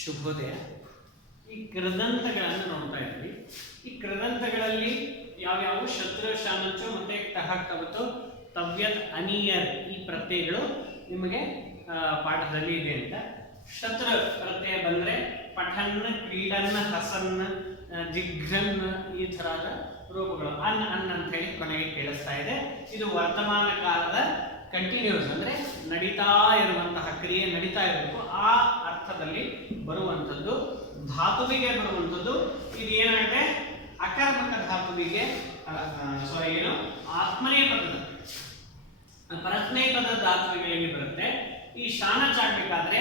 ಶುಭೋದಯ. ಈ ಕೃದಂತಗಳನ್ನು ನೋಡ್ತಾ ಇದ್ವಿ. ಈ ಕೃದಂತಗಳಲ್ಲಿ ಯಾವ್ಯಾವ ಶತ್ರು, ಶಾನಚು ಮತ್ತೆ ಟಹ, ಕವತು, ತವ್ಯತ್, ಅನಿಯರ್ ಈ ಪ್ರತ್ಯಯಗಳು ನಿಮಗೆ ಪಾಠದಲ್ಲಿ ಇದೆ ಅಂತ. ಶತ್ರು ಪ್ರತ್ಯಯ ಬಂದ್ರೆ ಪಠನ್, ಕ್ರೀಡನ್, ಹಸನ್, ಜಿಘ್ರನ್ ಈ ತರಹದ ರೂಪಗಳು. ಅನ್ ಅಂತ ಹೇಳಿ ಕೊನೆಗೆ ಕೇಳಿಸ್ತಾ ಇದೆ. ಇದು ವರ್ತಮಾನ ಕಾಲದ ಕಂಟಿನ್ಯೂಸ್ ಅಂದ್ರೆ ನಡೀತಾ ಇರುವಂತಹ ಕ್ರಿಯೆ ನಡೀತಾ ಇರಬೇಕು ಆ ಅರ್ಥದಲ್ಲಿ ಬರುವಂಥದ್ದು. ಧಾತುವಿಗೆ ಬರುವಂಥದ್ದು ಇದು ಏನಾಗುತ್ತೆ, ಅಕರ್ಮಕ ಧಾತುವಿಗೆ ಏನು ಆತ್ಮನೇ ಪದದ ಪರಸ್ಮೈ ಪದದ ಧಾತುವಿಗಳಿಗೆ ಬರುತ್ತೆ. ಈ ಶಾನಚ ಆಗ್ಬೇಕಾದ್ರೆ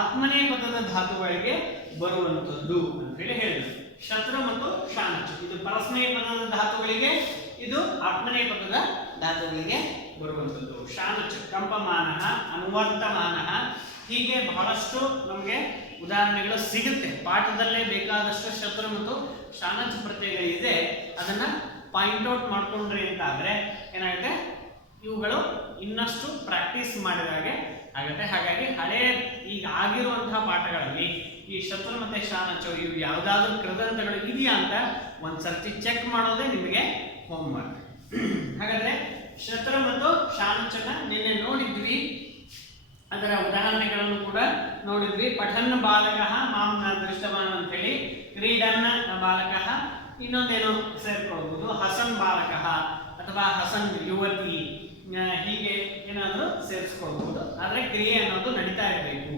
ಆತ್ಮನೇ ಪದದ ಧಾತುಗಳಿಗೆ ಬರುವಂಥದ್ದು ಅಂತ ಹೇಳಿ ಹೇಳಿದ್ರು. ಶತ್ರು ಮತ್ತು ಶಾನಚ ಇದು ಪರಸ್ಮೈ ಪದದ ಧಾತುಗಳಿಗೆ, ಇದು ಆತ್ಮನೇ ಪದದ ಧಾತುಗಳಿಗೆ ಬರುವಂಥದ್ದು. ಶಾನಚ ಕಂಪಮಾನ, ಅನುವರ್ತಮಾನ, ಹೀಗೆ ಬಹಳಷ್ಟು ನಮಗೆ ಉದಾಹರಣೆಗಳು ಸಿಗುತ್ತೆ ಪಾಠದಲ್ಲೇ. ಬೇಕಾದಷ್ಟು ಶತ್ರು ಮತ್ತು ಶಾನಚ ಪ್ರತ್ಯಯಗಳಿದೆ. ಅದನ್ನ ಪಾಯಿಂಟ್ ಔಟ್ ಮಾಡ್ಕೊಂಡ್ರಿ ಅಂತ ಆದ್ರೆ ಏನಾಗುತ್ತೆ, ಇವುಗಳು ಇನ್ನಷ್ಟು ಪ್ರಾಕ್ಟೀಸ್ ಮಾಡಿದ ಹಾಗೆ ಆಗುತ್ತೆ. ಹಾಗಾಗಿ ಹಳೆ ಈಗ ಆಗಿರುವಂತಹ ಪಾಠಗಳಲ್ಲಿ ಈ ಶತ್ರು ಮತ್ತೆ ಶಾನಚು ಇವು ಯಾವುದಾದ್ರೂ ಕೃದಂತಗಳು ಇದೆಯಾ ಅಂತ ಒಂದ್ಸರ್ತಿ ಚೆಕ್ ಮಾಡೋದೇ ನಿಮಗೆ ಹೋಮ್ ವರ್ಕ್. ಹಾಗಾದ್ರೆ ಶತ್ರು ಮತ್ತು ಶಾನಚನ ನಿನ್ನೆ ನೋಡಿದ್ವಿ, ಅದರ ಉದಾಹರಣೆಗಳನ್ನು ಕೂಡ ನೋಡಿದ್ವಿ. ಪಠನ್ ಬಾಲಕ ಮಾಂನ ದೃಷ್ಟವಾನ್ ಅಂತ ಹೇಳಿ, ಕ್ರೀಡನ್ ಬಾಲಕ, ಇನ್ನೊಂದೇನು ಸೇರ್ಕೊಳ್ಬಹುದು, ಹಸನ್ ಬಾಲಕ ಅಥವಾ ಹಸನ್ ಯುವತಿ, ಹೀಗೆ ಏನಾದರೂ ಸೇರಿಸ್ಕೊಳ್ಬಹುದು. ಆದರೆ ಕ್ರಿಯೆ ಅನ್ನೋದು ನಡೀತಾ ಇರಬೇಕು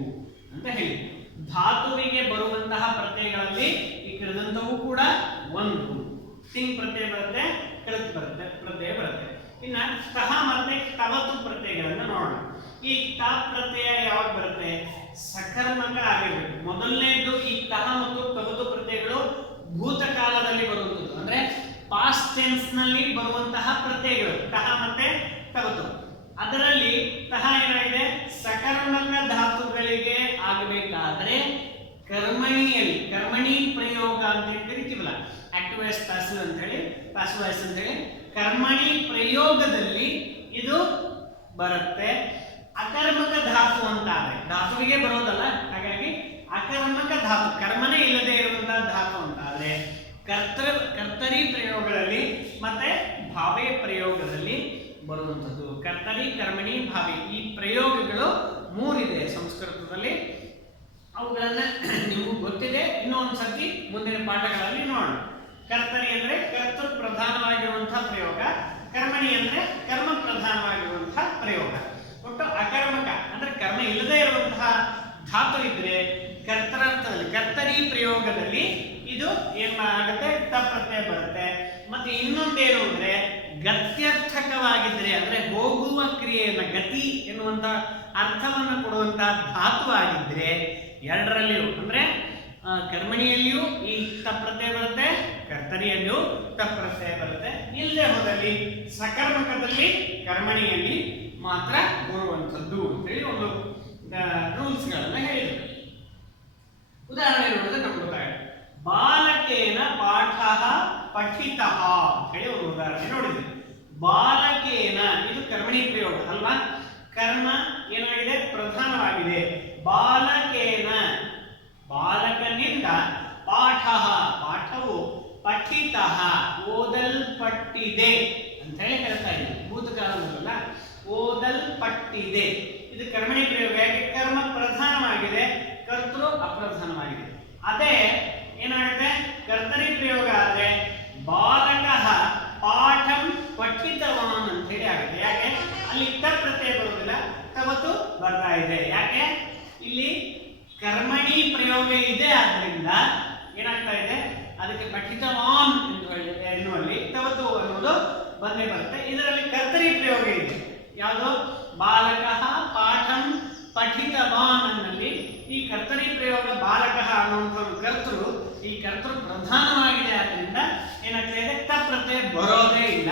ಅಂತ ಹೇಳಿ. ಧಾತುವಿಗೆ ಬರುವಂತಹ ಪ್ರತ್ಯಯಗಳಲ್ಲಿ ಈ ಕೃದಂತವೂ ಕೂಡ ಒಂದು. ತಿಂಗ್ ಪ್ರತ್ಯಯ ಬರುತ್ತೆ, ಕೃತ್ ಬರುತ್ತೆ ಪ್ರತ್ಯಯ ಬರುತ್ತೆ. ಇನ್ನ ತಹ ಮತ್ತೆ ಕವತು ಪ್ರತ್ಯಯಗಳನ್ನು ನೋಡೋಣ. ಈ ತ ಪ್ರತ್ಯಯ ಯಾವಾಗ ಬರುತ್ತೆ, ಸಕರ್ಮಕ ಆಗಿರ್ಬೇಕು. ಮೊದಲನೇದು ಈ ತಹ ಮತ್ತು ಕವತು ಪ್ರತ್ಯಯಗಳು ಭೂತಕಾಲದಲ್ಲಿ ಬರುವಂಥದ್ದು, ಅಂದ್ರೆ ಪಾಸ್ಟ್ ಟೆನ್ಸ್ ನಲ್ಲಿ ಬರುವಂತಹ ಪ್ರತ್ಯಯಗಳು ತಹ ಮತ್ತೆ ಕವತು. ಅದರಲ್ಲಿ ತಹ ಏನಾಗಿದೆ, ಸಕರ್ಮಕ ಧಾತುಗಳಿಗೆ ಆಗಬೇಕಾದ್ರೆ ಕರ್ಮಣಿಯಲ್ಲಿ, ಕರ್ಮಣಿ ಪ್ರಯೋಗ ಅಂತ ಕರಿತೀವಲ್ಲ, ಆಕ್ಟಿವ್ ವಾಯ್ಸ್ ಪ್ಯಾಸಿವ್ ಅಂತ ಹೇಳಿ, ಪ್ಯಾಸಿವ್ ವಾಯ್ಸ್ ಅಂತ ಹೇಳಿ, ಕರ್ಮಣಿ ಪ್ರಯೋಗದಲ್ಲಿ ಇದು ಬರುತ್ತೆ. ಅಕರ್ಮಕ ಧಾತು ಅಂತ ಆದ್ರೆ ಧಾತುವಿಗೆ ಬರೋದಲ್ಲ, ಹಾಗಾಗಿ ಅಕರ್ಮಕ ಧಾತು ಕರ್ಮನೇ ಇಲ್ಲದೆ ಇರುವಂತಹ ಧಾತು ಅಂತ ಆದ್ರೆ ಕರ್ತರಿ ಪ್ರಯೋಗಗಳಲ್ಲಿ ಮತ್ತೆ ಭಾವೆ ಪ್ರಯೋಗದಲ್ಲಿ ಬರುವಂಥದ್ದು. ಕರ್ತರಿ, ಕರ್ಮಣಿ, ಭಾವೆ ಈ ಪ್ರಯೋಗಗಳು ಮೂರಿದೆ ಸಂಸ್ಕೃತದಲ್ಲಿ. ಅವುಗಳನ್ನ ನಿಮಗೂ ಗೊತ್ತಿದೆ, ಇನ್ನೊಂದು ಸರ್ತಿ ಮುಂದಿನ ಪಾಠಗಳಲ್ಲಿ ನೋಡೋಣ. ಕರ್ತರಿ ಅಂದ್ರೆ ಕರ್ತೃ ಪ್ರಧಾನವಾಗಿರುವಂತಹ ಪ್ರಯೋಗ, ಕರ್ಮಣಿ ಅಂದ್ರೆ ಕರ್ಮ ಪ್ರಧಾನವಾಗಿರುವಂತಹ ಪ್ರಯೋಗ. ಒಟ್ಟು ಅಕರ್ಮಕ ಅಂದ್ರೆ ಕರ್ಮ ಇಲ್ಲದೆ ಇರುವಂತಹ ಧಾತು ಇದ್ರೆ ಕರ್ತರಾರ್ಥದಲ್ಲಿ ಕರ್ತರಿ ಪ್ರಯೋಗದಲ್ಲಿ ಇದು ಏನ್ ಆಗುತ್ತೆ, ತ ಪ್ರತ್ಯಯ ಬರುತ್ತೆ. ಮತ್ತೆ ಇನ್ನೊಂದೇನು ಅಂದ್ರೆ ಗತ್ಯರ್ಥಕವಾಗಿದ್ರೆ ಅಂದ್ರೆ ಹೋಗುವ ಕ್ರಿಯೆಯನ್ನ ಗತಿ ಎನ್ನುವಂತ ಅರ್ಥವನ್ನು ಕೊಡುವಂತಹ ಧಾತು ಆಗಿದ್ರೆ ಎರಡರಲ್ಲಿಯೂ ಅಂದ್ರೆ ಕರ್ಮಣಿಯಲ್ಲಿಯೂ ಈ ತ ಪ್ರತ್ಯಯ ಬರುತ್ತೆ, ಕರ್ತರಿಯಲ್ಲಿಯೂ ತ ಪ್ರತ್ಯಯ ಬರುತ್ತೆ. ಇಲ್ಲದೆ ಹೋದಲ್ಲಿ ಸಕರ್ಮಕದಲ್ಲಿ ಕರ್ಮಣಿಯಲ್ಲಿ ಮಾತ್ರ ಬರುವಂಥದ್ದು ಅಂತೇಳಿ ಒಂದು ರೂಲ್ಸ್ಗಳನ್ನ ಹೇಳಿದ್ರು. ಉದಾಹರಣೆ ನೋಡಿದ್ರೆ ನಮ್ಗೆ ಗೊತ್ತಾಗುತ್ತೆ. ಬಾಲಕೇನ ಪಾಠ ಪಠಿತ ಹೇಳಿ ಒಂದು ಉದಾಹರಣೆ ನೋಡಿದ್ವಿ. ಬಾಲಕೇನ ಇದು ಕರ್ಮಣಿ ಪ್ರಯೋಗ ಅಲ್ವಾ, ಕರ್ಮ ಏನಾಗಿದೆ, ಪ್ರಧಾನವಾಗಿದೆ. ಬಾಲಕೇನ ಬಾಲಕನಿಂದ ಪಾಠ ಪಾಠವು ಪಠಿತ ಓದಲ್ಪಟ್ಟಿದೆ ಅಂತ ಹೇಳಿ ಹೇಳ್ತಾ ಇದ್ದೀವಿ. ಭೂತಕಾಲದಲ್ಲ, ಓದಲ್ಪಟ್ಟಿದೆ ಇದು ಕರ್ಮಣಿ ಪ್ರಯೋಗ. ಯಾಕೆ, ಕರ್ಮ ಪ್ರಧಾನವಾಗಿದೆ, ಕರ್ತೃ ಅಪ್ರಧಾನವಾಗಿದೆ. ಅದೇ ಏನಾಗುತ್ತೆ, ಕರ್ತರಿ ಪ್ರಯೋಗ ಆದ್ರೆ ಬಾಲಕ ಪಾಠಂ ಪಠಿತವಾನ್ ಅಂತ ಹೇಳಿ ಆಗುತ್ತೆ. ಯಾಕೆ, ಅಲ್ಲಿ ತ ಪ್ರತ್ಯಯ ಬರುವುದಿಲ್ಲ, ಕವತು ಬರ್ತಾ ಇದೆ. ಯಾಕೆ, ಇಲ್ಲಿ ಕರ್ಮಣಿ ಪ್ರಯೋಗ ಇದೆ, ಆದ್ರಿಂದ ಏನಾಗ್ತಾ ಇದೆ, ಅದಕ್ಕೆ ಪಠಿತವಾನ್ ಎನ್ನುವಲ್ಲಿ ಕವತು ಅನ್ನೋದು ಬಂದೇ ಬರುತ್ತೆ. ಇದರಲ್ಲಿ ಕರ್ತರಿ ಪ್ರಯೋಗ ಇದೆ. ಯಾವುದು, ಬಾಲಕ ಪಾಠಂ ಪಠಿತವಾನ್ ಅನ್ನಲ್ಲಿ ಈ ಕರ್ತರಿ ಪ್ರಯೋಗ ಬಾಲಕ ಅನ್ನುವಂಥ ಕರ್ತೃ, ಈ ಕರ್ತೃ ಪ್ರಧಾನವಾಗಿದೆ. ಆದ್ದರಿಂದ ಏನಾಗ್ತಾ ಇದೆ, ತ ಪ್ರತ್ಯಯ ಬರೋದೇ ಇಲ್ಲ.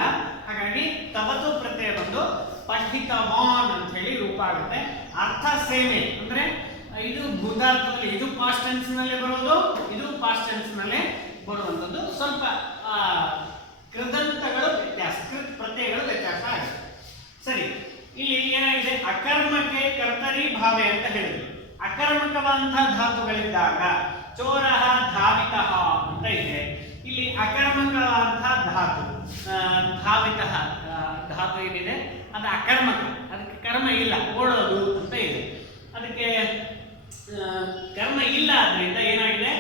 ಹಾಗಾಗಿ ತವತು ಪ್ರತ್ಯಯ ಬಂದು ಪಠಿತವಾನ್ ಅಂತ ಹೇಳಿ ರೂಪ ಆಗುತ್ತೆ. ಅರ್ಥ ಸೇಮೆ ಅಂದ್ರೆ ಇದು ಭೂತಾರ್ಥದಲ್ಲಿ, ಇದು ಪಾಸ್ಟ್ ಟೆನ್ಸ್ ನಲ್ಲೇ ಬರೋದು, ಇದು ಪಾಸ್ಟ್ ಟೆನ್ಸ್ ನಲ್ಲೇ ಬರುವಂಥದ್ದು. ಸ್ವಲ್ಪ ಕೃದಂತಗಳು ವ್ಯತ್ಯಾಸ, ಕೃತ್ ಪ್ರತ್ಯಯಗಳು ವ್ಯತ್ಯಾಸ ಆಗಿದೆ. ಸರಿ, ಇಲ್ಲಿ ಏನಾಗಿದೆ, ಅಕರ್ಮಕ್ಕೆ ಕರ್ತರಿ ಭಾವೆ ಅಂತ ಹೇಳಿದ್ರು. ಅಕರ್ಮಕವಾದಂತಹ ಧಾತುಗಳಿದ್ದಾಗ ಚೋರಃ ಧಾವಿತಃ ಅಂತ ಇದೆ. ಇಲ್ಲಿ ಅಕರ್ಮಕವಾದಂತಹ ಧಾತು ಧಾವಿತಃ ಧಾತು ಏನಿದೆ ಅದು ಅಕರ್ಮಕ, ಅದಕ್ಕೆ ಕರ್ಮ ಇಲ್ಲ, ಓಡೋದು ಅಂತ ಇದೆ. ಅದಕ್ಕೆ ಕರ್ಮ ಇಲ್ಲ, ಆದ್ರಿಂದ ಏನಾಗಿದೆ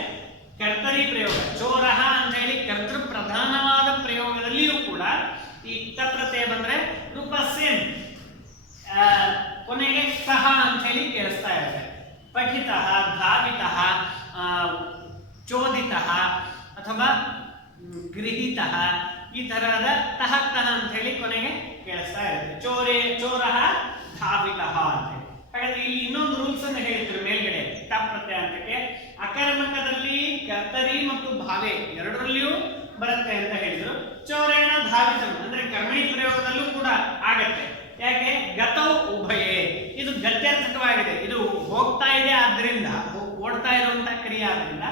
ಕರ್ತರಿ ಪ್ರಯೋಗ. ಚೋರಃ ಅಂತ ಹೇಳಿ ಕರ್ತೃ ಪ್ರಧಾನವಾದ ಪ್ರಯೋಗದಲ್ಲಿಯೂ ಕೂಡ ಈ ತಪ್ರತ್ಯಯ ಬಂದ್ರೆ ರೂಪ ಸೇಮ್, ಕೊನೆಗೆ ಸಹ ಅಂತ ಹೇಳಿ ಕೇಳಿಸ್ತಾ ಇರುತ್ತೆ. ಪಠಿತಃ, ಧಾವಿತಃ, ಚೋದಿತಃ ಅಥವಾ ಗೃಹೀತಃ ಈ ತರಹದ ತಹ ಅಂತ ಹೇಳಿ ಕೊನೆಗೆ ಕೇಳಿಸ್ತಾ ಇರುತ್ತೆ. ಚೋರಃ ಧಾವಿತಃ ಅಂತ ಹೇಳಿ. ಹಾಗಾದ್ರೆ ಇಲ್ಲಿ ಇನ್ನೊಂದು ರೂಲ್ಸ್ ಅನ್ನು ಹೇಳಿದ್ರು ಮೇಲ್ಗಡೆ ಟಪ್ ಪ್ರತ್ಯಯ ಅಂತಕ್ಕೆ ಅಕರ್ಮಕದಲ್ಲಿ ಕರ್ತರಿ ಮತ್ತು ಭಾವೆ ಎರಡರಲ್ಲಿಯೂ ಬರುತ್ತೆ ಅಂತ ಹೇಳಿದ್ರು. ಚೋರೇಣ ಧಾವಿತಂ ಅಂದ್ರೆ ಕರ್ಮಣಿ ಪ್ರಯೋಗದಲ್ಲೂ ಕೂಡ ಆಗತ್ತೆ. ಯಾಕೆ ಗತೌ ಉಭಯೇ, ಇದು ಗತ್ಯರ್ಥಕವಾಗಿದೆ, ಇದು ಹೋಗ್ತಾ ಇದೆ, ಆದ್ರಿಂದ ಓಡ್ತಾ ಇರುವಂತಹ ಕ್ರಿಯೆ ಆದ್ರಿಂದ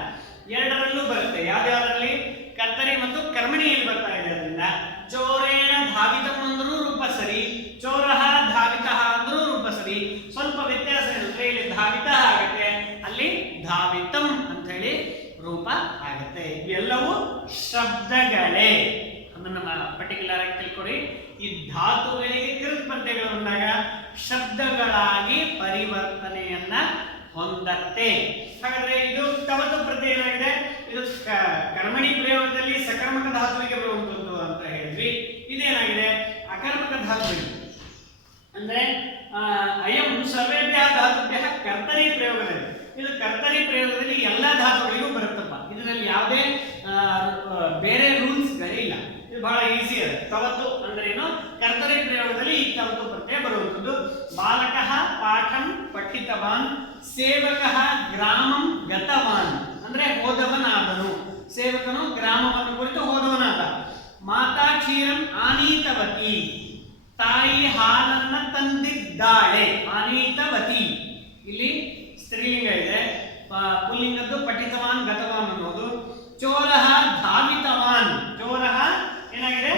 ಎರಡರಲ್ಲೂ ಬರುತ್ತೆ. ಯಾವ್ಯಾವರಲ್ಲಿ ಕರ್ತರಿ ಮತ್ತು ಕರ್ಮಣಿಯಲ್ಲಿ ಬರ್ತಾ ಇದೆ. ಅದರಿಂದ ಚೋರೇಣ ಧಾವಿತಂ ಅಂದ್ರೂ ರೂಪ ಸರಿ, ಚೋರಃ ಧಾವಿತಃ ಅಂದ್ರೂ ರೂಪ ಸರಿ. ಸ್ವಲ್ಪ ವ್ಯತ್ಯಾಸ ಏನಂದ್ರೆ ಇಲ್ಲಿ ಧಾವಿತ ಆಗತ್ತೆ, ಅಲ್ಲಿ ಧಾವಿತಂ ಅಂತ ಹೇಳಿ ರೂಪ ಆಗತ್ತೆ. ಇವೆಲ್ಲವೂ ಶಬ್ದಗಳೇ, ಅದನ್ನ ಪರ್ಟಿಕ್ಯುಲರ್ ಆಗಿ ತಿಳ್ಕೊಡಿ. ಈ ಧಾತುಗಳಿಗೆ ಕೃತ್ ಪ್ರತ್ಯಯಗಳು ಬಂದಾಗ ಶಬ್ದಗಳಾಗಿ ಪರಿವರ್ತನೆಯನ್ನ ಹೊಂದತ್ತೆ. ಹಾಗಾದ್ರೆ ಇದು ತವತು ಪ್ರತ್ಯಯ ಏನಾಗಿದೆ, ಇದು ಕರ್ಮಣಿ ಪ್ರಯೋಗದಲ್ಲಿ ಸಕರ್ಮಕ ಧಾತುವಿಗೆ ಬರುವಂತದ್ದು ಅಂತ ಹೇಳಿದ್ವಿ. ಇದೇನಾಗಿದೆ ಅಕರ್ಮಕ ಧಾತುವಿಗೆ, ಅಂದ್ರೆ ಅಯಂ ಸರ್ವೇಭ್ಯ ಧಾತುಭ್ಯ ಕರ್ತರಿ ಪ್ರಯೋಗದಲ್ಲಿ, ಇದು ಕರ್ತರಿ ಪ್ರಯೋಗದಲ್ಲಿ ಎಲ್ಲಾ ಧಾತುಗಳಿಗೂ ಬರುತ್ತಪ್ಪ. ಇದರಲ್ಲಿ ಯಾವುದೇ ಬೇರೆ ರೂಲ್ಸ್ಗಳೇ ಇಲ್ಲ, ಇದು ಬಹಳ ಈಸಿ ಇದೆ. ತವತ್ತು ಅಂದ್ರೆ ಏನು, ಕರ್ತರಿ ಪ್ರಯೋಗದಲ್ಲಿ ಈ ತವತ್ತು ಪ್ರತ್ಯಯ ಬರುವಂಥದ್ದು. ಬಾಲಕಃ ಪಾಠಂ ಪಠಿತವಾನ್, ಸೇವಕಃ ಗ್ರಾಮಂ ಗತವಾನ್ ಅಂದ್ರೆ ಹೋದವನಾದನು, ಸೇವಕನು ಗ್ರಾಮವನ್ನು ಕುರಿತು ಹೋದವನಾದ. ಮಾತಾ ಕ್ಷೀರಂ ಆನೀತವತಿ, ತಾಯಿ ಹಾಲನ್ನ ತಂದಿದ್ದಾಳೆ. ಆನೀತವತಿ ಇಲ್ಲಿ ಸ್ತ್ರೀಲಿಂಗ ಇದೆ, ಪುಲ್ಲಿಂಗದ್ದು ಪಠಿತವಾನ್ ಗತವಾನ್ ಅನ್ನೋದು. ಚೋರಃ ಧಾವಿತವಾನ್, ಚೋರಃ ಏನಾಗಿದೆ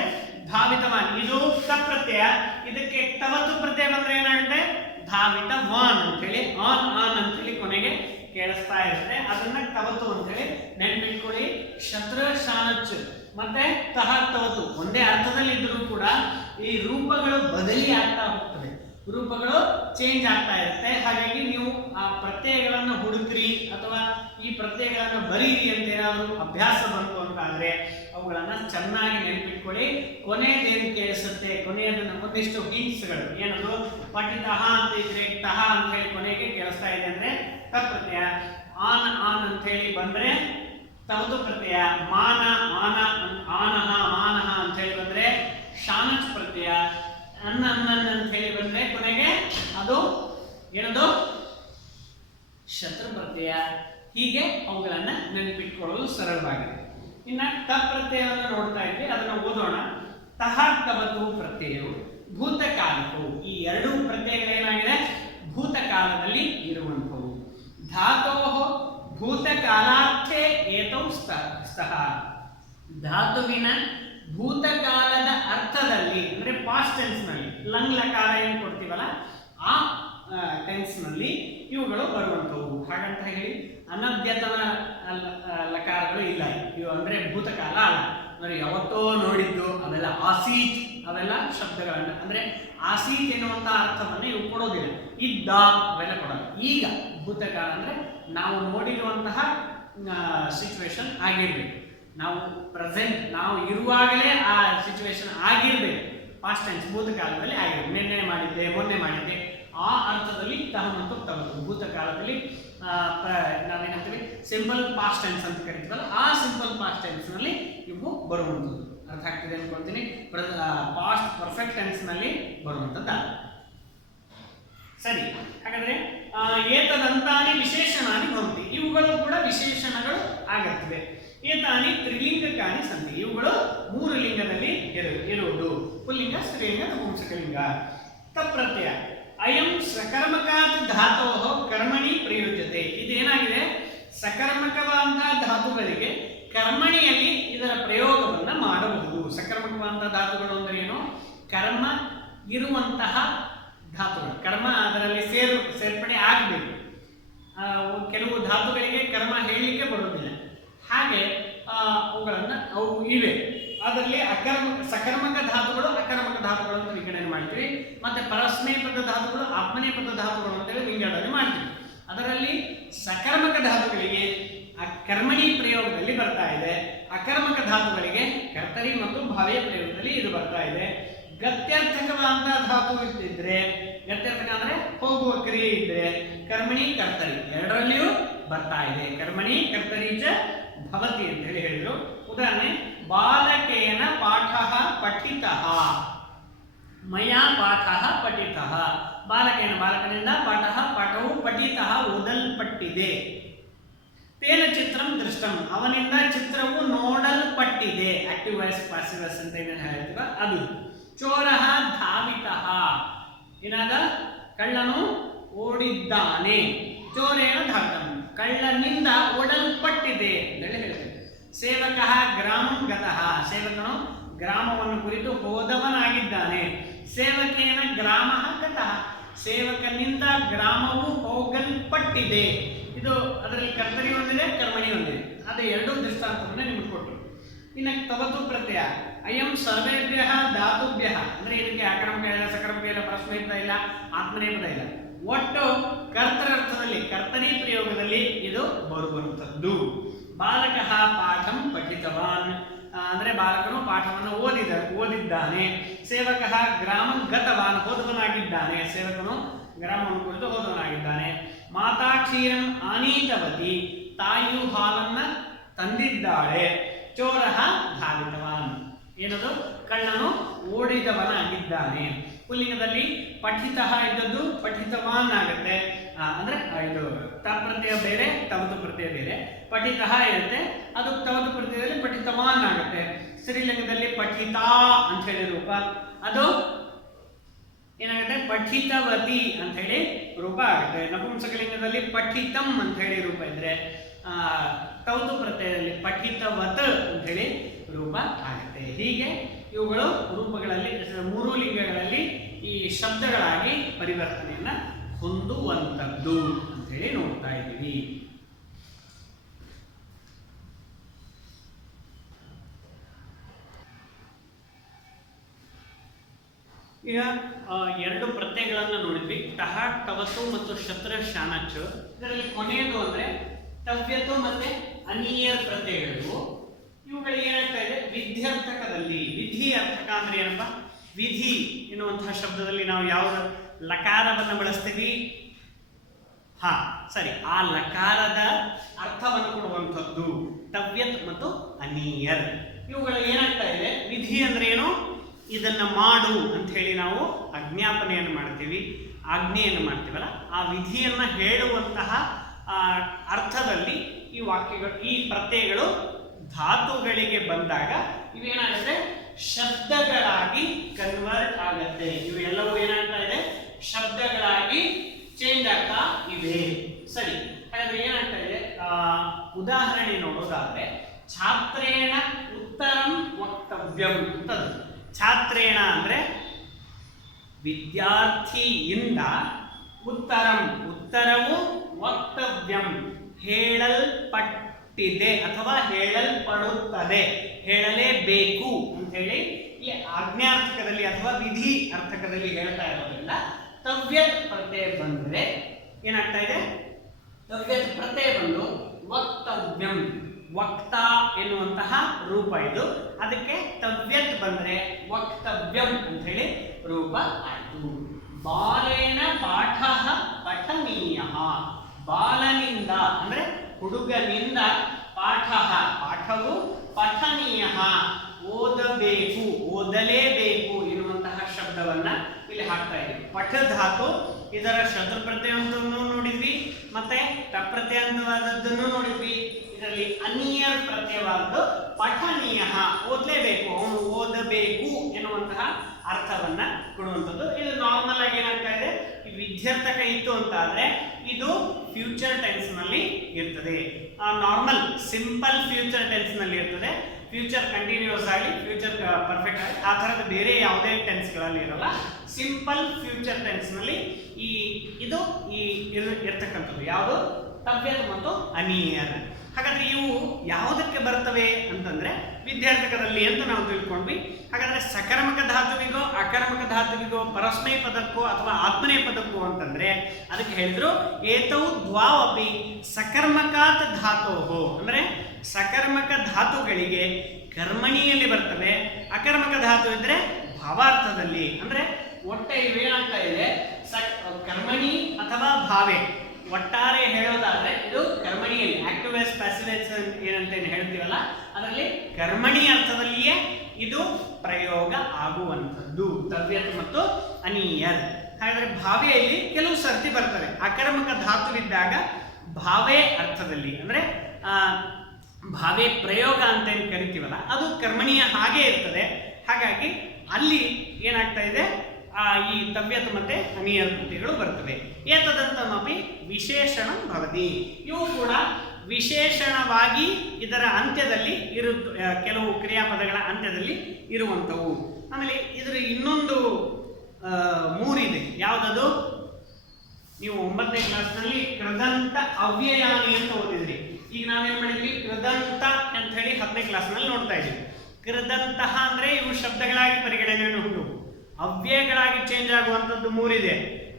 ಧಾವಿತವಾನ್, ಇದು ತಪ್ರತ್ಯಯ. ಇದಕ್ಕೆ ತವತ್ತು ಪ್ರತ್ಯಯ ಬಂದ್ರೆ ಏನಾಗುತ್ತೆ ಧಾವಿತವಾನ್ ಅಂತೇಳಿ, ಆನ್ ಅಂತೇಳಿ ಕೊನೆಗೆ ಕೇಳಿಸ್ತಾ ಇರುತ್ತೆ. ಅದನ್ನ ತವತ್ತು ಅಂತೇಳಿ ನೆನ್ಪಿಟ್ಕೊಳ್ಳಿ. ಶತ್ರು ಶಾನಚ್ ಮತ್ತೆ ತಹ ತವತ್ತು ಒಂದೇ ಅರ್ಥದಲ್ಲಿ ಇದ್ರೂ ಕೂಡ ಈ ರೂಪಗಳು ಬದಲಿ ಆಗ್ತಾ ಹೋಗ್ತವೆ, ರೂಪಗಳು ಚೇಂಜ್ ಆಗ್ತಾ ಇರುತ್ತೆ. ಹಾಗಾಗಿ ನೀವು ಆ ಪ್ರತ್ಯಯಗಳನ್ನು ಹುಡುಕ್ರಿ ಅಥವಾ ಈ ಪ್ರತ್ಯಯಗಳನ್ನು ಬರೀರಿ ಅಂತ ಏನಾದರೂ ಅಭ್ಯಾಸ ಬಂತು ಅಂತ ಆದ್ರೆ ಅವುಗಳನ್ನ ಚೆನ್ನಾಗಿ ನೆನಪಿಟ್ಕೊಳ್ಳಿ. ಕೊನೆಯದೇನು ಕೇಳಿಸುತ್ತೆ, ಕೊನೆಯದನ್ನ ಒಂದಿಷ್ಟು ಹಿಂಟ್ಸ್ಗಳು ಏನದು, ಪಠಿತಃ ಅಂತ ಇದ್ರೆ ತಹ ಅಂತ ಹೇಳಿ ಕೊನೆಗೆ ಕೇಳಿಸ್ತಾ ಇದೆ ಅಂದ್ರೆ ತಪ್ರತ್ಯಯ. ಆನ್ ಅಂತ ಹೇಳಿ ಬಂದ್ರೆ ತವತು ಪ್ರತ್ಯಯ. ಮಾನ ಆನಹ ಮಾನಹ ಅಂತ ಹೇಳಿ ಬಂದ್ರೆ ಶಾನಚ್ ಪ್ರತ್ಯಯ. ಅನ್ನ ಅಂತ ಹೇಳಿ ಬಂದ್ರೆ ಕೊನೆಗೆ ಅದು ಏನದು ಶತ್ರು ಪ್ರತ್ಯಯ. ಹೀಗೆ ಅವುಗಳನ್ನ ನೆನಪಿಟ್ಕೊಳ್ಳಲು ಸರಳವಾಗಿದೆ. ಇನ್ನ ತ ಪ್ರತ್ಯಯವನ್ನು ನೋಡ್ತಾ ಇದ್ವಿ, ಅದನ್ನ ಓದೋಣ. ತಹ ತವತು ಪ್ರತ್ಯಯವು ಭೂತಕಾಲಕ್ಕೂ, ಈ ಎರಡೂ ಪ್ರತ್ಯಯಗಳೇನಾಗಿದೆ ಭೂತಕಾಲದಲ್ಲಿ ಇರುವಂಥವು. ಧಾತೋ ಭೂತಕಾಲಾರ್ಥೇ ಏತೌ ಸ್ತಃ, ಧಾತುವಿನ ಭೂತಕಾಲದ ಅರ್ಥದಲ್ಲಿ ಅಂದ್ರೆ ಪಾಸ್ಟ್ ಟೆನ್ಸ್ ನಲ್ಲಿ ಲಂಗ್ ಲಕಾರ ಏನು ಕೊಡ್ತೀವಲ್ಲ ಆ ಟೆನ್ಸ್ ನಲ್ಲಿ ಇವುಗಳು ಬರುವಂಥವು. ಹಾಗಂತ ಹೇಳಿ ಅನದ್ಯತನ ಲಕಾರಗಳು ಇಲ್ಲ ಇವು, ಅಂದ್ರೆ ಭೂತಕಾಲ ಅಲ್ಲ. ಅಂದ್ರೆ ಯಾವತ್ತೋ ನೋಡಿದ್ದು ಅವೆಲ್ಲ ಆಸೀತ್, ಅವೆಲ್ಲ ಶಬ್ದಗಳನ್ನ ಅಂದ್ರೆ ಆಸೀತ್ ಎನ್ನುವಂತಹ ಅರ್ಥವನ್ನ ಇವು ಕೊಡೋದಿಲ್ಲ. ಇದ್ದ ಅವೆಲ್ಲ ಕೊಡೋದು. ಈಗ ಭೂತಕಾಲ ಅಂದ್ರೆ ನಾವು ನೋಡಿರುವಂತಹ ಸಿಚುವೇಶನ್ ಆಗಿರ್ಬೇಕು, ನಾವು ಪ್ರೆಸೆಂಟ್ ನಾವು ಇರುವಾಗಲೇ ಆ ಸಿಚುವೇಶನ್ ಆಗಿರ್ಬೇಕು. ಪಾಸ್ಟ್ ಟೆನ್ಸ್ ಭೂತಕಾಲದಲ್ಲಿ ಆಗಿರ್ಬೇಕು. ನಿನ್ನೆ ಮಾಡಿದ್ದೆ, ಮೊನ್ನೆ ಮಾಡಿದ್ದೆ, ಆ ಅರ್ಥದಲ್ಲಿ ತಹ ಮತ್ತು ತವತ್ತು. ಭೂತಕಾಲದಲ್ಲಿ ನಾವೇನಂತೀವಿ ಸಿಂಪಲ್ ಪಾಸ್ಟ್ ಟೆನ್ಸ್ ಅಂತ ಕರಿತೀವಲ್ಲ, ಆ ಸಿಂಪಲ್ ಪಾಸ್ಟ್ ಟೆನ್ಸ್ ನಲ್ಲಿ ಇವು ಬರುವಂಥದ್ದು. ಅರ್ಥ ಆಗ್ತಿದೆ ಅನ್ಕೊಳ್ತೀನಿ. ಪಾಸ್ಟ್ ಪರ್ಫೆಕ್ಟ್ ಟೆನ್ಸ್ ನಲ್ಲಿ ಬರುವಂಥದ್ದು. ಸರಿ, ಹಾಗಾದ್ರೆ ಏತದಂತಾನಿ ವಿಶೇಷಣಾನಿ ಭವಂತಿ, ಇವುಗಳು ಕೂಡ ವಿಶೇಷಣಗಳು ಆಗತ್ತಿವೆ. ಏತಾನಿ ತ್ರಿಲಿಂಗಕಾನಿ ಸಂತಿ, ಇವುಗಳು ಮೂರು ಲಿಂಗದಲ್ಲಿ ಇರುವುದು. ಪುಲ್ಲಿಂಗ, ಸ್ತ್ರೀಲಿಂಗ, ನಪುಂಸಕಲಿಂಗ. ತಪ್ರತ್ಯಯ ಅಯಂ ಸಕರ್ಮಕಾತ್ ಧಾತೋ ಕರ್ಮಣಿ ಪ್ರಯುಜ್ಯತೆ. ಇದೇನಾಗಿದೆ, ಸಕರ್ಮಕವಾದಂತಹ ಧಾತುಗಳಿಗೆ ಕರ್ಮಣಿಯಲ್ಲಿ ಇದರ ಪ್ರಯೋಗವನ್ನು ಮಾಡಬಹುದು. ಸಕರ್ಮಕವಾದಂತಹ ಧಾತುಗಳು ಅಂದ್ರೆ ಏನು, ಕರ್ಮ ಇರುವಂತಹ ಧಾತುಗಳು, ಕರ್ಮ ಅದರಲ್ಲಿ ಸೇರ್ಪಡೆ ಆಗಬೇಕು. ಕೆಲವು ಧಾತುಗಳಿಗೆ ಕರ್ಮ ಹೇಳಲಿಕ್ಕೆ ಬರುವುದಿಲ್ಲ. ಹಾಗೆ ಅವು ಇವೆ. ಅದರಲ್ಲಿ ಸಕರ್ಮಕ ಧಾತುಗಳು, ಅಕರ್ಮಕ ಧಾತುಗಳು ಅಂತ ವಿಂಗಡಣೆ ಮಾಡ್ತೀವಿ. ಮತ್ತೆ ಪರಸ್ಮೈಪದ ಧಾತುಗಳು, ಆತ್ಮನೇಪದ ಧಾತುಗಳು ಅಂತೇಳಿ ವಿಂಗಡಣೆ ಮಾಡ್ತೀವಿ. ಅದರಲ್ಲಿ ಸಕರ್ಮಕ ಧಾತುಗಳಿಗೆ ಕರ್ಮಣಿ ಪ್ರಯೋಗದಲ್ಲಿ ಬರ್ತಾ ಇದೆ, ಅಕರ್ಮಕ ಧಾತುಗಳಿಗೆ ಕರ್ತರಿ ಮತ್ತು ಭಾವೆಯ ಪ್ರಯೋಗದಲ್ಲಿ ಇದು ಬರ್ತಾ ಇದೆ. ಗತ್ಯರ್ಥಕವಾದ ಧಾತು ಇದ್ದಿದ್ರೆ, ಗತ್ಯರ್ಥಕ ಅಂದ್ರೆ ಹೋಗುವ ಕ್ರಿಯೆ ಇದ್ರೆ ಕರ್ಮಣಿ ಕರ್ತರಿ ಎರಡರಲ್ಲಿಯೂ ಬರ್ತಾ ಇದೆ. ಕರ್ಮಣಿ ಕರ್ತರಿ ಚ ಭವತಿ ಅಂತ ಹೇಳಿ ಹೇಳಿದ್ರು. ಉದಾಹರಣೆ, ಬಾಲಕೇನ ಪಾಠ ಪಠಿತಃ, ಮಯಾ ಪಾಠ ಪಠಿತಃ. ಬಾಲಕೇನ ಬಾಲಕನಿಂದ ಪಾಠವು ಪಠಿತಃ ಓದಲ್ಪಟ್ಟಿದೆ. ತೇನ ಚಿತ್ರಂ ದೃಷ್ಟಂ, ಅವನಿಂದ ಚಿತ್ರವು ನೋಡಲ್ಪಟ್ಟಿದೆ. ಆಕ್ಟಿವ್ ವಾಯ್ಸ್ ಪಾಸಿವ್ ವಾಯ್ಸ್ ಅಂತ ಏನೇನು ಹೇಳ್ತೀವ ಅದು. ಚೋರಃ ಧಾವಿತಃ, ಏನಾದ ಕಳ್ಳನು ಓಡಿದ್ದಾನೆ. ಚೋರೇಣ ಧಾವಿತಂ, ಕಳ್ಳನಿಂದ ಓಡಲ್ಪಟ್ಟಿದೆ ಅಂತೇಳಿ ಹೇಳ್ತೇವೆ. ಸೇವಕಃ ಗ್ರಾಮಂ ಗತಃ, ಸೇವಕನು ಗ್ರಾಮವನ್ನು ಕುರಿತು ಹೋದವನಾಗಿದ್ದಾನೆ. ಸೇವಕೇನ ಗ್ರಾಮಃ ಗತಃ, ಸೇವಕನಿಂದ ಗ್ರಾಮವು ಹೋಗಲ್ಪಟ್ಟಿದೆ. ಇದು ಅದರಲ್ಲಿ ಕರ್ತರಿ ಒಂದಿದೆ, ಕರ್ಮಣಿ ಒಂದಿದೆ. ಅದೇ ಎರಡೂ ದೃಷ್ಟಾಂತವನ್ನು ನಿಮಗೆ ಕೊಟ್ಟರು. ಇನ್ನು ತವತು ಪ್ರತ್ಯಯ, ಅಯಂ ಸರ್ವೇಭ್ಯ ಧಾತುಭ್ಯ, ಅಂದ್ರೆ ಇದಕ್ಕೆ ಅಕರ್ಮಕ ಇಲ್ಲ, ಸಕರ್ಮಕ ಇಲ್ಲ, ಪರಸ್ಮೈಪದ ಇಲ್ಲ, ಆತ್ಮನೇಪದ ಇಲ್ಲ. ಒಟ್ಟು ಕರ್ತರರ್ಥದಲ್ಲಿ, ಕರ್ತರಿ ಪ್ರಯೋಗದಲ್ಲಿ ಇದು ಬರುವಂಥದ್ದು. ಬಾಲಕಃ ಪಾಠಂ ಪಠಿತವಾನ್, ಅಂದ್ರೆ ಬಾಲಕನು ಪಾಠವನ್ನು ಓದಿದ್ದಾನೆ. ಸೇವಕಃ ಗ್ರಾಮಂ ಗತವಾನ್, ಹೋದವನಾಗಿದ್ದಾನೆ. ಸೇವಕನು ಗ್ರಾಮವನ್ನು ಕುರಿತು ಹೋದವನಾಗಿದ್ದಾನೆ. ಮಾತಾ ಕ್ಷೀರಂ ಆನೀತವತಿ, ತಾಯಿಯು ಹಾಲನ್ನ ತಂದಿದ್ದಾಳೆ. ಚೋರಃ ಧಾವಿತವಾನ್, ಏನದು ಕಳ್ಳನು ಓಡಿದವನಾಗಿದ್ದಾನೆ. ಪುಲ್ಲಿಂಗದಲ್ಲಿ ಪಠಿತಃ ಇದ್ದದ್ದು ಪಠಿತವಾನ್ ಆಗುತ್ತೆ. ಅಂದ್ರೆ ಇದು ತಪ್ರತ್ಯಯ ಬೇರೆ, ತವತು ಪ್ರತ್ಯಯ ಬೇರೆ. ಪಠಿತಃ ಇರುತ್ತೆ, ಅದು ತವತು ಪ್ರತ್ಯಯದಲ್ಲಿ ಪಠಿತವಾನ್ ಆಗುತ್ತೆ. ಸ್ತ್ರೀಲಿಂಗದಲ್ಲಿ ಪಠಿತಾ ಅಂತ ಹೇಳಿ ರೂಪ, ಅದು ಏನಾಗುತ್ತೆ ಪಠಿತವತಿ ಅಂತ ಹೇಳಿ ರೂಪ ಆಗುತ್ತೆ. ನಪುಂಸಕಲಿಂಗದಲ್ಲಿ ಪಠಿತಂ ಅಂತ ಹೇಳಿ ರೂಪ ಇದ್ರೆ, ತೌತು ಪ್ರತ್ಯಯದಲ್ಲಿ ಪಠಿತವತ್ ಅಂತ ಹೇಳಿ ರೂಪ ಆಗುತ್ತೆ. ಹೀಗೆ ಇವುಗಳು ರೂಪಗಳಲ್ಲಿ, ಮೂರು ಲಿಂಗಗಳಲ್ಲಿ ಈ ಶಬ್ದಗಳಾಗಿ ಪರಿವರ್ತನೆಯನ್ನ ಹೊಂದುವಂಥದ್ದು ಅಂತ ಹೇಳಿ ನೋಡ್ತಾ ಇದ್ದೀವಿ. ಈಗ ಎರಡು ಪ್ರತ್ಯಯಗಳನ್ನು ನೋಡಿದ್ವಿ, ಟಹ ಟವತು ಮತ್ತು ಶತ್ರ ಶಾನಚ್. ಇದರಲ್ಲಿ ಕೊನೆಯದು ಅಂದ್ರೆ ತವ್ಯತು ಮತ್ತೆ ಅನಿಯರ್ ಪ್ರತ್ಯಯಗಳು. ಇವುಗಳಿಗೆ ಏನಾಗ್ತಾ ಇದೆ, ವಿಧ್ಯರ್ಥಕದಲ್ಲಿ, ವಿಧಿ ಅರ್ಥಕ ಅಂದ್ರೆ ಏನಪ್ಪ, ವಿಧಿ ಎನ್ನುವಂತಹ ಶಬ್ದದಲ್ಲಿ ನಾವು ಯಾವ ಲಕಾರವನ್ನು ಬಳಸ್ತೀವಿ, ಸರಿ, ಆ ಲಕಾರದ ಅರ್ಥವನ್ನು ಕೊಡುವಂಥದ್ದು ತವ್ಯತ್ ಮತ್ತು ಅನಿಯರ್. ಇವುಗಳು ಏನಾಗ್ತಾ ಇದೆ, ವಿಧಿ ಅಂದ್ರೆ ಏನು, ಇದನ್ನ ಮಾಡು ಅಂತ ಹೇಳಿ ನಾವು ಆಜ್ಞಾಪನೆಯನ್ನು ಮಾಡ್ತೀವಿ, ಆಜ್ಞೆಯನ್ನು ಮಾಡ್ತೀವಲ್ಲ, ಆ ವಿಧಿಯನ್ನ ಹೇಳುವಂತಹ ಅರ್ಥದಲ್ಲಿ ಈ ವಾಕ್ಯಗಳು, ಈ ಪ್ರತ್ಯಯಗಳು ಧಾತುಗಳಿಗೆ ಬಂದಾಗ ಇವೇನಾಗುತ್ತೆ, ಶಬ್ದಗಳಾಗಿ ಕನ್ವರ್ಟ್ ಆಗುತ್ತೆ. ಇವೆಲ್ಲವೂ ಏನಾಗ್ತಾ ಇದೆ, ಶಬ್ದಗಳಾಗಿ ಚೇಂಜ್ ಆಗ್ತಾ ಇವೆ. ಸರಿ, ಹಾಗಾದ್ರೆ ಏನಾಗ್ತಾ ಇದೆ, ಉದಾಹರಣೆ ನೋಡೋದಾದ್ರೆ ಛಾತ್ರೇಣ ಉತ್ತರಂ ವಕ್ತವ್ಯಂ ಅಂತದ್ದು. ಛಾತ್ರೇಣ ಅಂದ್ರೆ ವಿದ್ಯಾರ್ಥಿಯಿಂದ, ಉತ್ತರವು ವಕ್ತವ್ಯಂ ಹೇಳಲ್ಪಟ್ಟಿದೆ ಅಥವಾ ಹೇಳಲ್ಪಡುತ್ತದೆ, ಹೇಳಲೇಬೇಕು ಅಂತ ಹೇಳಿ ಇಲ್ಲಿ ಆಜ್ಞಾರ್ಥಕದಲ್ಲಿ ಅಥವಾ ವಿಧಿ ಅರ್ಥಕದಲ್ಲಿ ಹೇಳ್ತಾ ಇರೋದ್ರಿಂದ ತವ್ಯತ್ ಪ್ರತ್ಯಯ ಬಂದರೆ ಏನಾಗ್ತಾ ಇದೆ, ತವ್ಯತ್ ಪ್ರತ್ಯಯ ಬಂದು ವಕ್ತವ್ಯಂ, ವಕ್ತ ಎನ್ನುವಂತಹ ರೂಪ ಇದು. ಅದಕ್ಕೆ ತವ್ಯತ್ ಬಂದ್ರೆ ವಕ್ತವ್ಯಂ ಅಂತ ಹೇಳಿ ರೂಪ ಆಯಿತು. ಬಾಲೇನ ಪಾಠ ಪಠನೀಯ, ಬಾಲನಿಂದ ಅಂದ್ರೆ ಹುಡುಗನಿಂದ ಪಾಠವು ಪಠನೀಯ ಓದಬೇಕು, ಓದಲೇಬೇಕು ಎನ್ನುವಂತಹ ಶಬ್ದವನ್ನ ಇಲ್ಲಿ ಹಾಕ್ತಾ ಇದ್ದೀವಿ. ಪಠ ಧಾತು, ಇದರ ಶತ್ರು ಪ್ರತ್ಯಯಂತವನ್ನು ನೋಡಿದ್ವಿ, ಮತ್ತೆ ತಪ್ರತ್ಯಂತವಾದದ್ದನ್ನು ನೋಡಿದ್ವಿ. ಇದರಲ್ಲಿ ಅನಿಯರ್ ಪ್ರತ್ಯಯವಾದದ್ದು ಪಠನೀಯ, ಓದಲೇಬೇಕು, ಅವನು ಓದಬೇಕು ಎನ್ನುವಂತಹ ಅರ್ಥವನ್ನ ಕೊಡುವಂಥದ್ದು. ಇದು ನಾರ್ಮಲ್ ಆಗಿ ಏನಾಗ್ತಾ ಇದೆ, ಈ ವಿಧ್ಯರ್ಥಕ ಇತ್ತು ಅಂತ ಆದ್ರೆ ಇದು ಫ್ಯೂಚರ್ ಟೆನ್ಸ್ ನಲ್ಲಿ ಇರ್ತದೆ. ನಾರ್ಮಲ್ ಸಿಂಪಲ್ ಫ್ಯೂಚರ್ ಟೆನ್ಸ್ ನಲ್ಲಿ ಇರ್ತದೆ. ಫ್ಯೂಚರ್ ಕಂಟಿನ್ಯೂಸ್ ಆಗಿ, ಫ್ಯೂಚರ್ ಪರ್ಫೆಕ್ಟ್ ಆಗಿ, ಆ ಥರದ ಬೇರೆ ಯಾವುದೇ ಟೆನ್ಸ್ಗಳಲ್ಲಿ ಇರಲ್ಲ. ಸಿಂಪಲ್ ಫ್ಯೂಚರ್ ಟೆನ್ಸ್ ನಲ್ಲಿ ಇದು ಇರ್ತಕ್ಕಂಥದ್ದು ಯಾವುದು ತವ್ಯತ್ ಮತ್ತು ಅನಿಯರ್. ಹಾಗಾದ್ರೆ ಇವು ಯಾವುದಕ್ಕೆ ಬರ್ತವೆ ಅಂತಂದ್ರೆ ವಿದ್ಯಾರ್ಥಕದಲ್ಲಿ ಅಂತ ನಾವು ತಿಳ್ಕೊಂಡ್ವಿ. ಹಾಗಾದ್ರೆ ಸಕರ್ಮಕ ಧಾತುವಿಗೋ ಅಕರ್ಮಕ ಧಾತುವಿಗೋ ಪರಸ್ಮೈ ಪದಕ್ಕೋ ಅಥವಾ ಆತ್ಮನೇ ಪದಕ್ಕೋ ಅಂತಂದ್ರೆ ಅದಕ್ಕೆ ಹೇಳಿದ್ರು ಏತೌ ದ್ವಾವಪಿ ಸಕರ್ಮಕಾತ್ ಧಾತೋಹೋ, ಅಂದ್ರೆ ಸಕರ್ಮಕ ಧಾತುಗಳಿಗೆ ಕರ್ಮಣಿಯಲ್ಲಿ ಬರ್ತವೆ, ಅಕರ್ಮಕ ಧಾತು ಇದ್ರೆ ಭಾವಾರ್ಥದಲ್ಲಿ. ಅಂದ್ರೆ ಒಟ್ಟೆ ಇವೇನಾಗ್ತಾ ಇದೆ ಕರ್ಮಣಿ ಅಥವಾ ಭಾವೆ. ಒಟ್ಟಾರೆ ಹೇಳೋದಾದ್ರೆ ಇದು ಕರ್ಮಣಿಯಲ್ಲಿ ಆಕ್ಟಿವೇಸ್ ಪ್ಯಾಸಿವೇಸ್ ಏನಂತ ಹೇಳ್ತೀವಲ್ಲ ಅದರಲ್ಲಿ ಕರ್ಮಣಿ ಅರ್ಥದಲ್ಲಿಯೇ ಇದು ಪ್ರಯೋಗ ಆಗುವಂಥದ್ದು ತವ್ಯತ್ ಮತ್ತು ಅನಿಯರ್. ಹಾಗಾದ್ರೆ ಭಾವೆಯಲ್ಲಿ ಕೆಲವು ಸರ್ತಿ ಬರ್ತವೆ. ಅಕರ್ಮಕ ಧಾತುವಿದ್ದಾಗ ಭಾವೆ ಅರ್ಥದಲ್ಲಿ ಅಂದ್ರೆ ಭಾವೆ ಪ್ರಯೋಗ ಅಂತ ಏನು ಕರಿತೀವಲ್ಲ ಅದು ಕರ್ಮಣಿಯ ಹಾಗೆ ಇರ್ತದೆ. ಹಾಗಾಗಿ ಅಲ್ಲಿ ಏನಾಗ್ತಾ ಇದೆ ಈ ತವ್ಯತ್ ಮತ್ತೆ ಅನಿಯರ್ ಕೃತಿಗಳು ಬರ್ತವೆ. ಏತದಂತಮಪಿ ವಿಶೇಷಣ ಭವತಿ, ಇವು ಕೂಡ ವಿಶೇಷಣವಾಗಿ ಇದರ ಅಂತ್ಯದಲ್ಲಿ ಕೆಲವು ಕ್ರಿಯಾಪದಗಳ ಅಂತ್ಯದಲ್ಲಿ ಇರುವಂಥವು. ಆಮೇಲೆ ಇದರ ಇನ್ನೊಂದು ಮೂರಿದೆ. ಯಾವುದದು? ನೀವು 9ನೇ ಕ್ಲಾಸ್ನಲ್ಲಿ ಕೃದಂತ ಅವ್ಯಯಾನಿ ಅಂತ ಓದಿದ್ರಿ. ಈಗ ನಾವೇನ್ ಮಾಡಿದ್ವಿ ಕೃದಂತ ಅಂತ ಹೇಳಿ 10ನೇ ಕ್ಲಾಸ್ನಲ್ಲಿ ನೋಡ್ತಾ ಇದ್ದೀವಿ. ಕೃದಂತಹ ಅಂದ್ರೆ ಇವು ಶಬ್ದಗಳಾಗಿ ಪರಿಗಣನೆಯನ್ನು ಹೊಂದು ಅವ್ಯಯಗಳಾಗಿ ಚೇಂಜ್ ಆಗುವಂಥದ್ದು ಮೂರಿದೆ.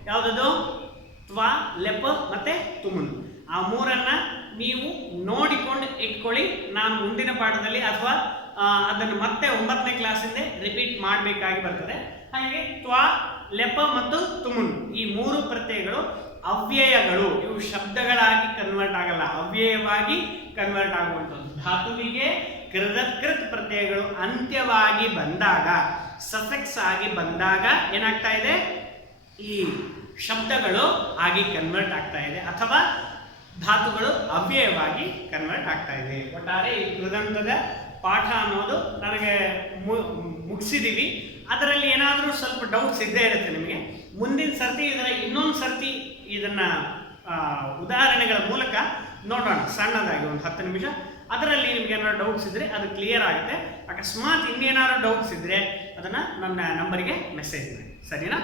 ಯಾವುದದು? ತ್ವ, ಲೆಪ ಮತ್ತೆ ತುಮುನ್. ಆ ಮೂರನ್ನ ನೀವು ನೋಡಿಕೊಂಡು ಇಟ್ಕೊಳ್ಳಿ. ನಾನು ಮುಂದಿನ ಪಾಠದಲ್ಲಿ ಅಥವಾ ಅದನ್ನು ಮತ್ತೆ 9ನೇ ಕ್ಲಾಸಿಂದ ರಿಪೀಟ್ ಮಾಡಬೇಕಾಗಿ ಬರ್ತದೆ. ಹಾಗೆ ತ್ವ, ಲೆಪ ಮತ್ತು ತುಮುನ್ ಈ ಮೂರು ಪ್ರತ್ಯಯಗಳು ಅವ್ಯಯಗಳು. ಇವು ಶಬ್ದಗಳಾಗಿ ಕನ್ವರ್ಟ್ ಆಗಲ್ಲ, ಅವ್ಯಯವಾಗಿ ಕನ್ವರ್ಟ್ ಆಗುವಂಥದ್ದು. ಧಾತುವಿಗೆ ಕೃತ್ ಪ್ರತ್ಯಯಗಳು ಅಂತ್ಯವಾಗಿ ಬಂದಾಗ, ಸಫೆಕ್ಸ್ ಆಗಿ ಬಂದಾಗ ಏನಾಗ್ತಾ ಇದೆ? ಈ ಶಬ್ದಗಳು ಆಗಿ ಕನ್ವರ್ಟ್ ಆಗ್ತಾ ಇದೆ ಅಥವಾ ಧಾತುಗಳು ಅವ್ಯಯವಾಗಿ ಕನ್ವರ್ಟ್ ಆಗ್ತಾ ಇದೆ. ಒಟ್ಟಾರೆ ಈ ಕೃದಂತದ ಪಾಠ ಅನ್ನೋದು ನನಗೆ ಮುಗಿಸಿದೀವಿ. ಅದರಲ್ಲಿ ಏನಾದರೂ ಸ್ವಲ್ಪ ಡೌಟ್ಸ್ ಇದ್ದೇ ಇರುತ್ತೆ ನಿಮಗೆ. ಮುಂದಿನ ಸರ್ತಿ ಇನ್ನೊಂದು ಸರ್ತಿ ಇದನ್ನ ಉದಾಹರಣೆಗಳ ಮೂಲಕ ನೋಡೋಣ ಸಣ್ಣದಾಗಿ ಒಂದು 10 ನಿಮಿಷ. ಅದರಲ್ಲಿ ನಿಮ್ಗೆ ಏನಾದ್ರು ಡೌಟ್ಸ್ ಇದ್ರೆ ಅದು ಕ್ಲಿಯರ್ ಆಗುತ್ತೆ. ಅಕಸ್ಮಾತ್ ಇನ್ನೇನಾದ್ರು ಡೌಟ್ಸ್ ಇದ್ರೆ ಅದನ್ನ ನನ್ನ ನಂಬರಿಗೆ ಮೆಸೇಜ್ ಮಾಡಿ, ಸರಿನಾ?